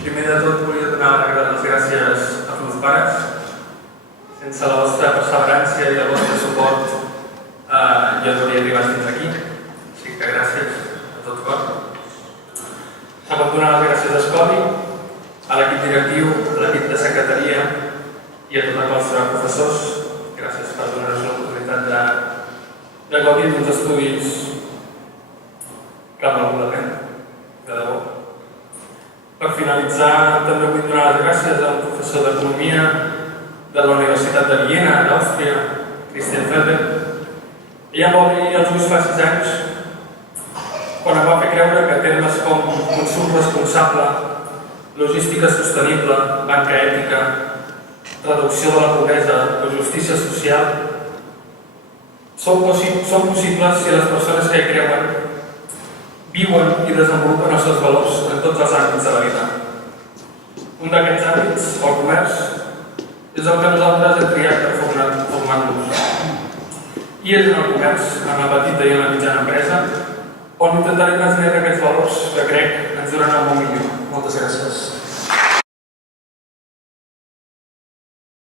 Primer de tot volia donar les gràcies als meus pares. Sense la vostra perseverança i el vostre suport jo no hauria arribat fins aquí. Així que gràcies a tot cor. Segon, donar les gràcies a Escoli, a l'equip directiu, a l'equip de secretaria i a tota la classe de professors. Gràcies per donar-nos l'oportunitat de gaudir d'uns estudis que han valgut la pena, de debò. Per finalitzar, també vull donar les gràcies al professor d'Economia de la Universitat de Viena, d'Àustria, Christian Felder. Ella va obrir els ulls fa 6 anys quan em va fer creure que termes com consum responsable, logística sostenible, banca ètica, reducció de la pobresa o justícia social són possibles si les persones que hi creuen viuen i desenvolupen els seus valors en tots els àmbits de la vida. Un d'aquests àmbits, el comerç, és el que nosaltres hem triat per formar-nos. I és en el comerç, en la petita i en la mitjana empresa, on intentaré transmetre aquests valors que crec ens duran el món millor. Moltes gràcies.